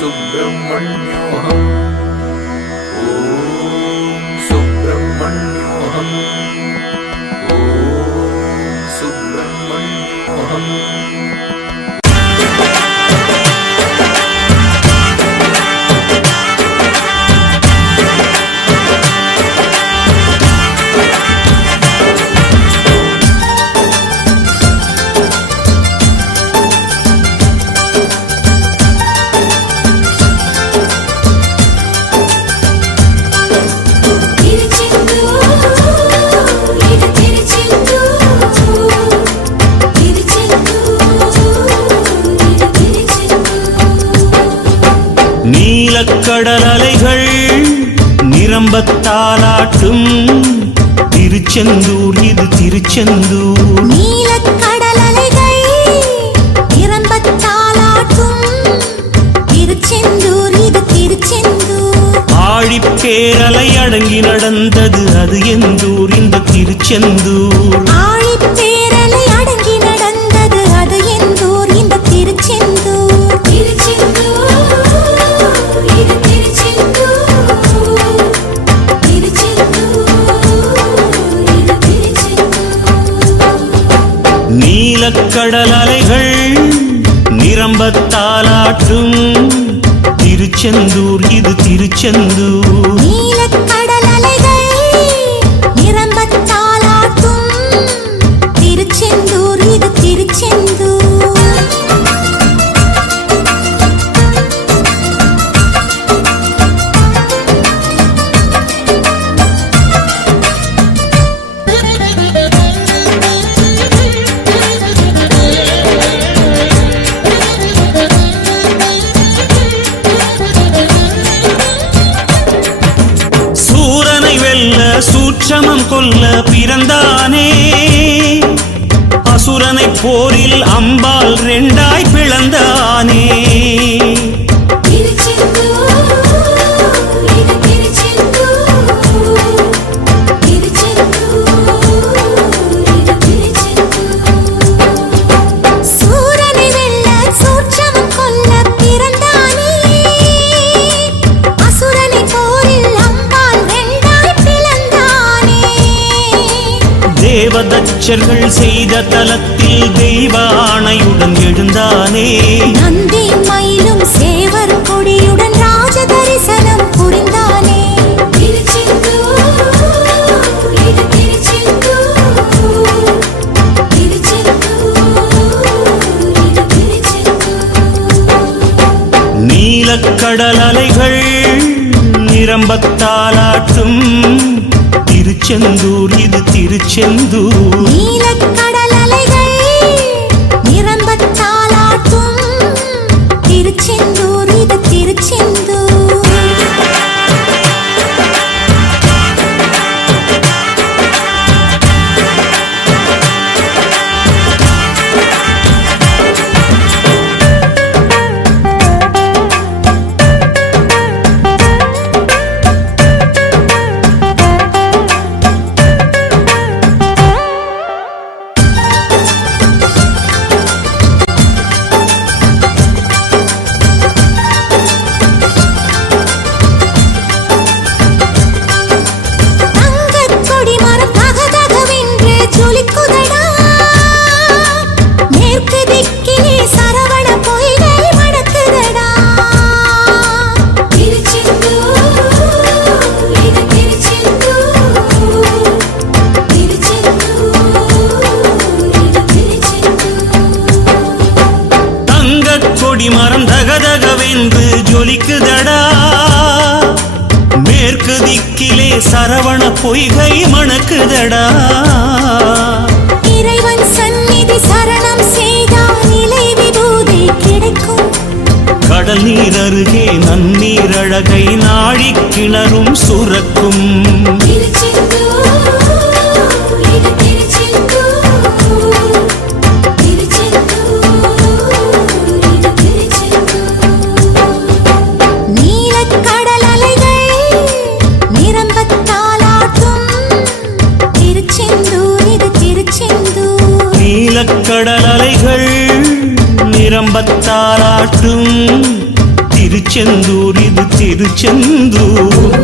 सुब्रह्मण्योऽहम् ॐ सुब्रह्मण्योऽहम् ॐ सुब्रह्मण्योऽहम् நீலக்கடல் அலைகள் நிரம்பத்தாலாட்டும் திருச்செந்தூர் இது திருச்செந்தூர். நீலக்கடல் அலைகள் நிரம்பத் தாலாட்டும் திருச்செந்தூர் இது திருச்செந்தூர். ஆழிப்பேரலை அடங்கி நடந்தது அது எந்தூர்? இந்த திருச்செந்தூர். ஆழிப் நீலக்கடல் அலைகள் நிரம்பத்தாலாட்டும் திருச்செந்தூர் இது திருச்செந்தூர். தேவதச்சர்கள் செய்த தலத்தில் தெய்வ ஆணையுடன் எழுந்தானே. நந்தி மயிலும் சேவர் கொடியுடன் ராஜ தரிசனம் புரிந்தானே. நீலக்கடல் அலைகள் நிரம்பத்தாலாட்டும் திருச்செந்தூர் இது திருச்செந்தூர் உலகை அழகை கிணறும் சுரக்கும். கடல் அலைகள் நிரம்பத்தாராட்டும் திருச்செந்தூர் இது செந்தூர்.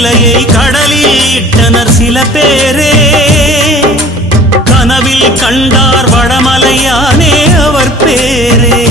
சிலையை கடலில் இட்டனர் சில பேரே. கனவில் கண்டார் வடமலையானே அவர் பேரே.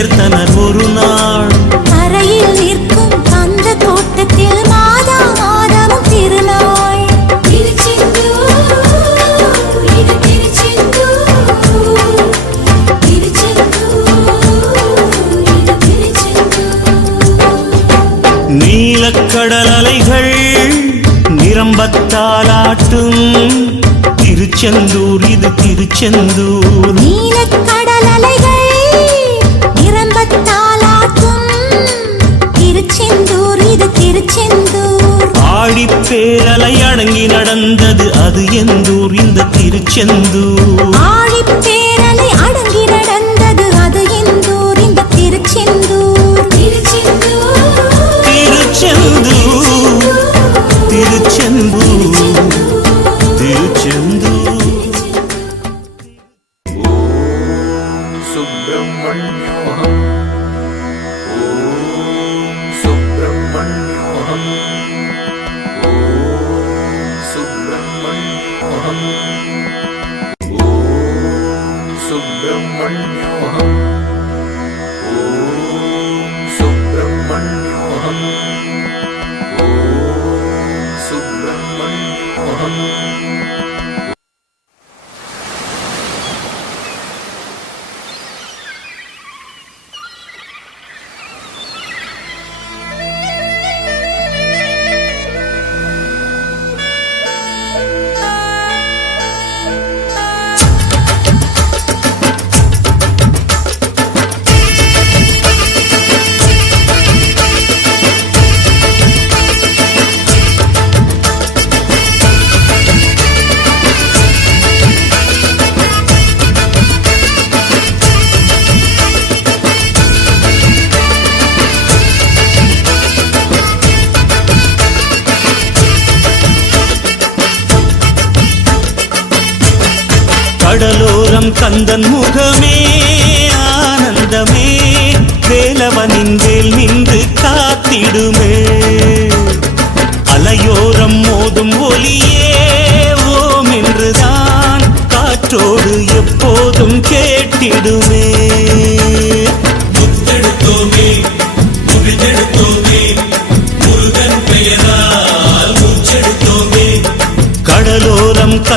சேர்த்தனர் ஒரு நாள். கரையில் நிற்கும் அந்த தோட்டத்தில் மாதா திருநாள். நீலக்கடல் அலைகள் நிரம்பத்தாலாட்டும். திருச்செந்தூர் இது திருச்செந்தூர். திருச்செந்தூர் ஆழிப்பேரலை அடங்கி நடந்தது அது எந்தூர் இந்த திருச்செந்தூர். திருச்செந்தூர். திருச்செந்தூர். திருச்செந்தூர் சுப்பிரமணியோகம் சுப்பிரமணியோகம் சுப்பிரமணியோகம் Amen.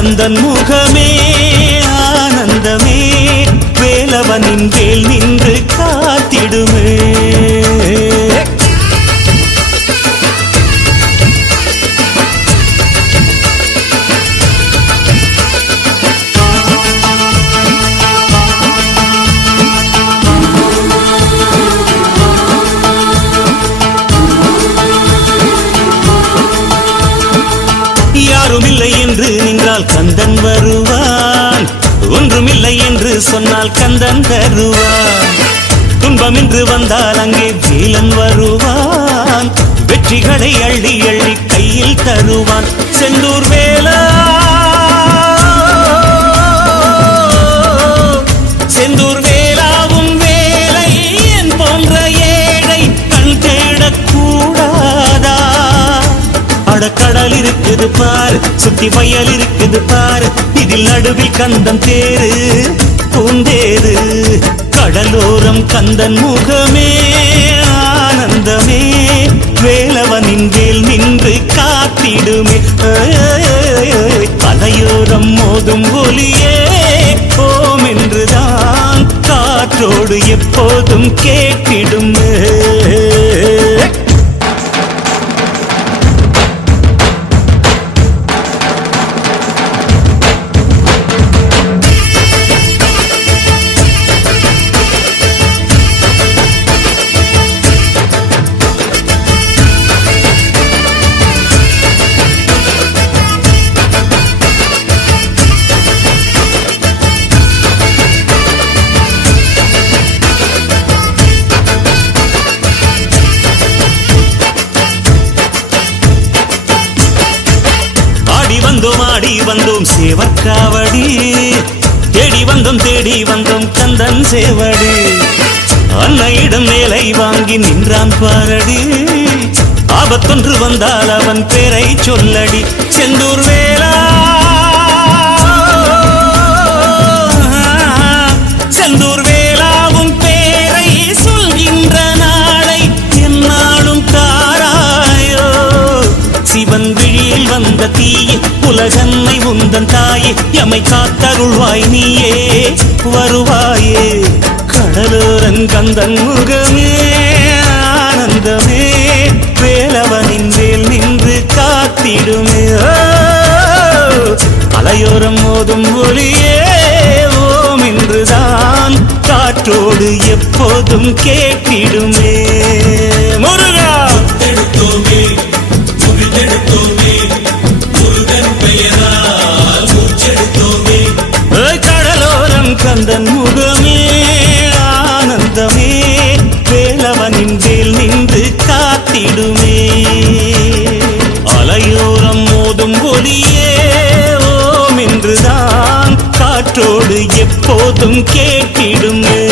கந்தன் முகமே ஆனந்தமே. வேலவனின் வேல் நின்று காத்திடுமே. வந்தால் கந்தன் தருவான். துன்பம் என்று வந்தால் அங்கே வீலன் வருவான். வெற்றிகளை அள்ளி அள்ளி கையில் தருவான். செந்தூர் வேலா கடல் இருக்குது பாரு சுத்தி வயல் இருக்குது பாரு இதில் நடுவில் கந்தன் தேரு பூந்தேரு. கடலோரம் கந்தன் முகமே ஆனந்தமே வேலவனின் வேல் நின்று காத்திடுமே. அலையோரம் மோதும் ஒலியே ஓம் என்றுதான் காற்றோடு எப்போதும் கேட்டிடுமே. ஆபத்தொன்று வந்தால் அவன் பேரை சொல்லடி. செந்தூர் வேலா. செந்தூர் வேலாவும் பேரை சொல்கின்ற நாளை என்னாலும் தாராயோ. சிவன் விழியில் வந்த தீயே உலகன்னை உந்தன் தாயே எமை காத்தருள்வாய் நீயே வருவாயே. கடலோரன் கந்தன் முகமே. காத்திடுமே அலையோரம் மோதும் ஒளியே ஓம் என்றுதான் காற்றோடு எப்போதும் கேட்டிடுமே. முருகா! எடுத்தோமே முகிழ்ந்தெடுத்தோமே முருகன் பெயரால் மூச்செடுத்தோமே. கடலோரம் கந்தன் முகமே ஆனந்தமே வேலவனின் வேல் நின்று காற்றோடு எப்போதும் கேட்டிடுமே.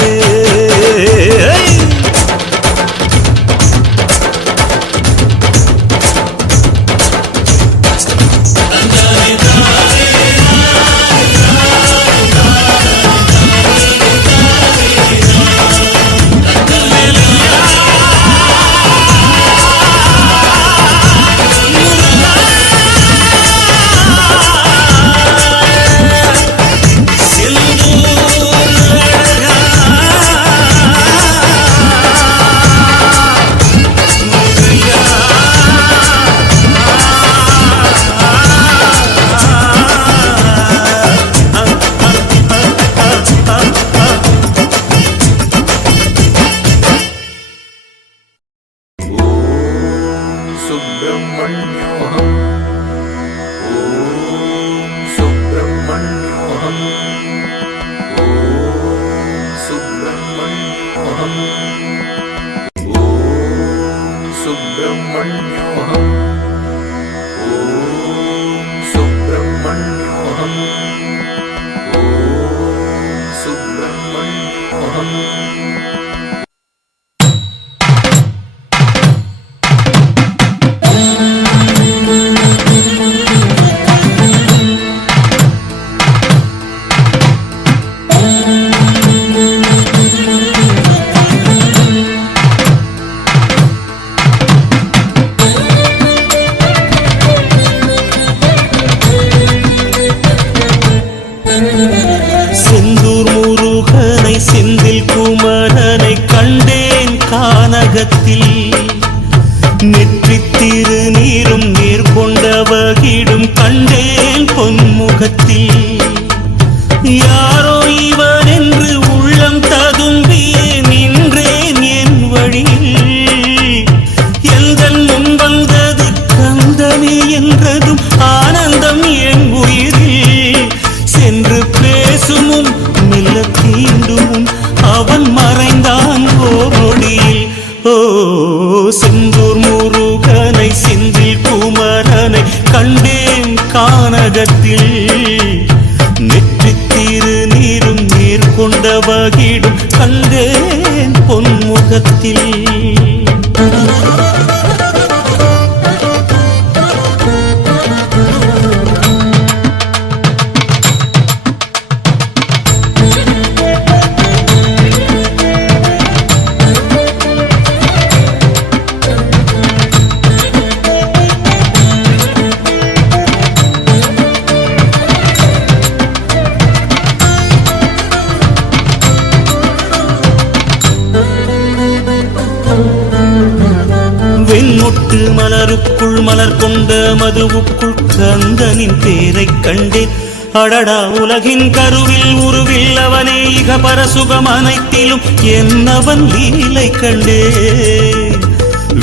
மொட்டு மலருக்குள் மலர் கொண்ட மதுவுக்குள் கந்தனின் பேரை கண்டேன் அடடா உலகின் கருவில் உருவில் அவனே இக பரசுகம் அனைத்திலும் என்னவன் லீலை கண்டேன்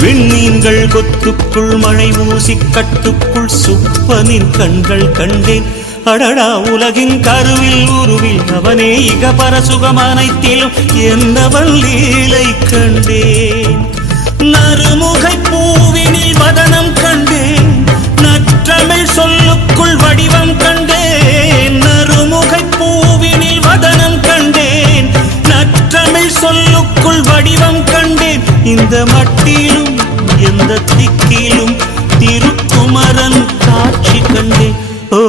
விண்மீன்கள் கொத்துக்குள் மழை ஊசி கட்டுக்குள் சுப்பனின் கண்கள் கண்டேன் அடடா உலகின் கருவில் உருவில் அவனே இக பரசுகம் அனைத்திலும் என்னவன் லீலை கண்டேன் நறுமுகை வதனம் கண்டு நற்றமிழ் சொல்லுக்குள் வடிவம் கண்டேன். நறுமுகை பூவினில் வதனம் கண்டேன். நற்றமிழ் சொல்லுக்குள் வடிவம் கண்டேன். இந்த மட்டிலும் எந்த திக்கிலும் திருக்குமரன் காட்சி கண்டேன். ஓ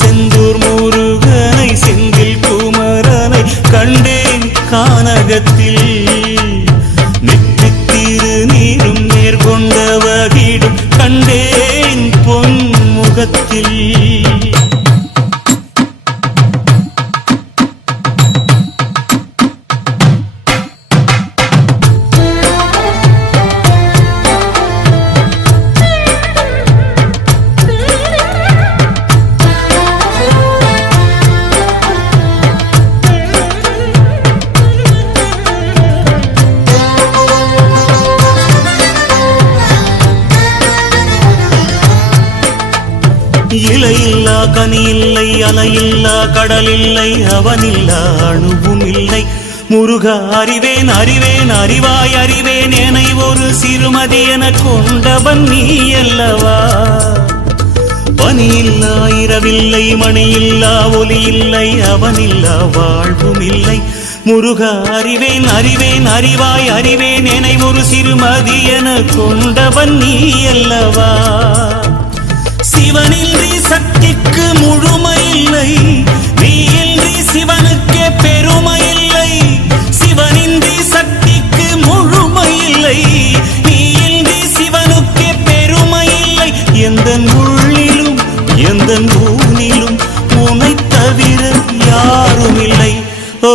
செந்தூர் முருகனை செந்தில் குமரனை கண்டேன். கானகத்தில் உலகத்தில் இலையில்லா கனி இல்லை அலையில்லா கடல் இல்லை அவனில்லா அணுவும் இல்லை முருக அறிவேன் அறிவேன் அறிவாய் அறிவேன் என ஒரு சிறுமதி என கொண்டவன் நீ அல்லவா? பனியில்லா இரவில்லை மணியில்லா ஒலி இல்லை அவனில்லா வாழ்வும் இல்லை முருக அறிவேன் அறிவேன் அறிவாய் அறிவேன் என ஒரு சிறுமதி என கொண்டவன் நீ அல்லவா? சிவனின்றி சக்திக்கு முழுமை இல்லை. நீயின்றி சிவனுக்கே பெருமை இல்லை. சிவனின்றி சக்திக்கு முழுமை இல்லை. நீயின்றி சிவனுக்கே பெருமை இல்லை. எந்த உள்ளிலும் எந்த ஊனிலும் உனை தவிர யாரும் இல்லை ஓ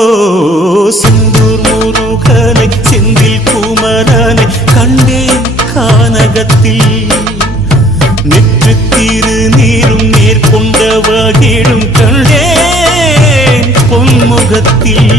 சிந்தூர் முருகனை செந்தில் குமரனை கண்டேன் கானகத்தில். என்று திரு நீரும் நேர்கொண்ட வகிழும் கண்டே பொன்முகத்தில்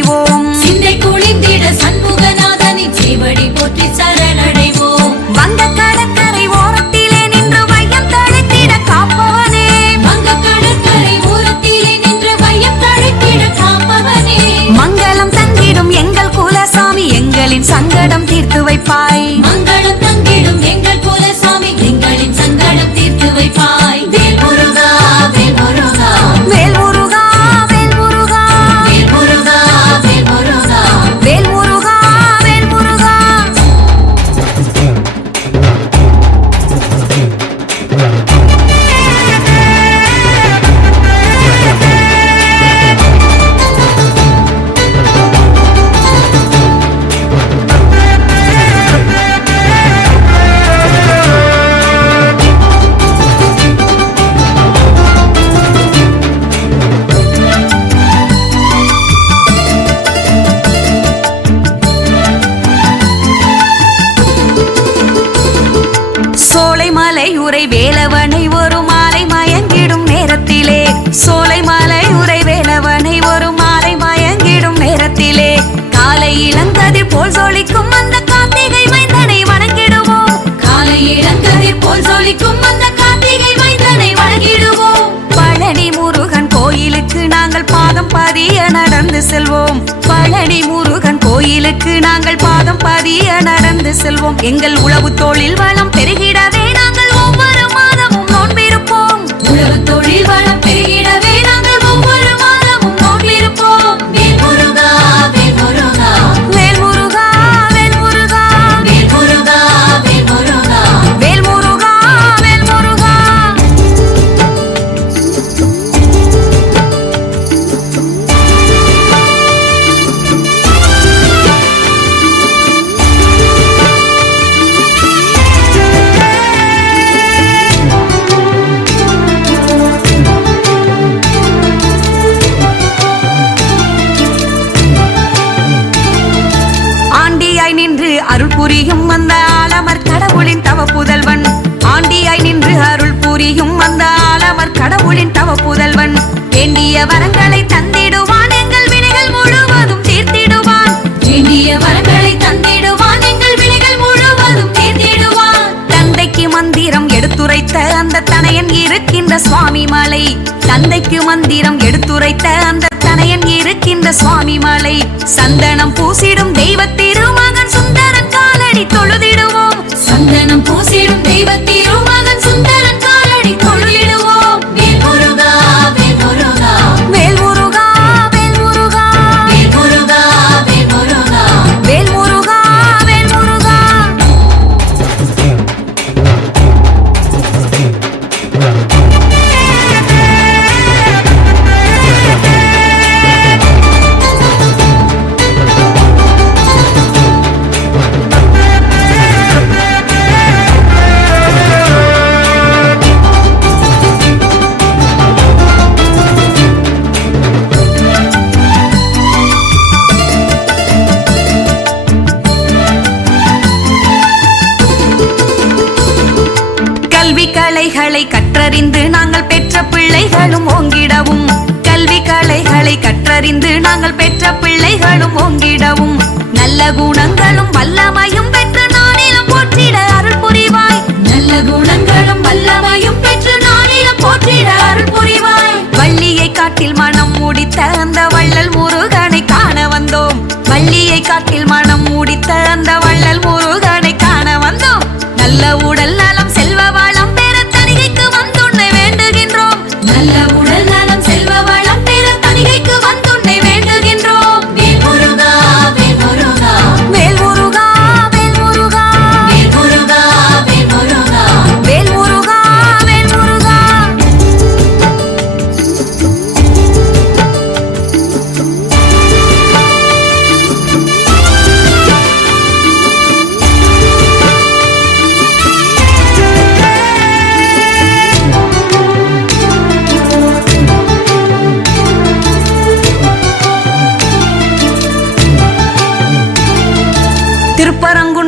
அடைவோம் சிந்தை குளிந்திட சண்முகநாதனின் சேவடி போற்றி சரண செல்வோம். எங்கள் உழவு தோளில் வளம் தவ புதல்வன். வேண்டிய வரங்களை தந்திடுவான். எங்கள் வினைகள் முழுவதும் தீர்த்திடுவான். வேண்டிய வரங்களை தந்திடுவான். எங்கள் வினைகள் முழுவதும் தீர்த்திடுவான். தந்தைக்கு மந்திரம் எடுத்துரைத்த அந்த தனையன் இருக்கின்ற சுவாமி மலை தந்தைக்கு மந்திரம் எடுத்துரைத்த அந்த தனையன் இருக்கின்ற சுவாமி மலை சந்தனம் பூசிடும்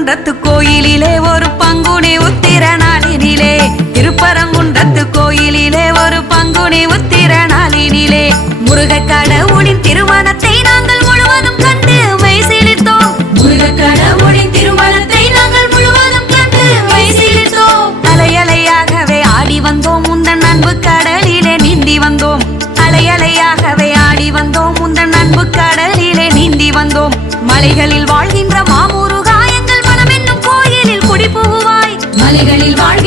திருப்பரங்குன்றத்து கோயிலிலே ஒரு பங்குனி உத்திர திருப்பரங்குன்றத்து கோயிலிலே ஒரு பங்குனி உத்திர நாளினிலே. திருமணத்தை நாங்கள் முழுவதும் கண்டு மைசிலித்தோம் முருக திருமணத்தை நாங்கள் முழுவதும் கண்டு மைசிலித்தோம் அலையலையாகவே ஆடி வந்தோம் உந்தன் அன்பு கடலிலே நீந்தி வந்தோம். அலையலையாகவே ஆடி வந்தோம் உந்தன் அன்பு கடலிலே நீந்தி வந்தோம். மலைகளில் வாழ்கின்ற சாலைகளில் வாழ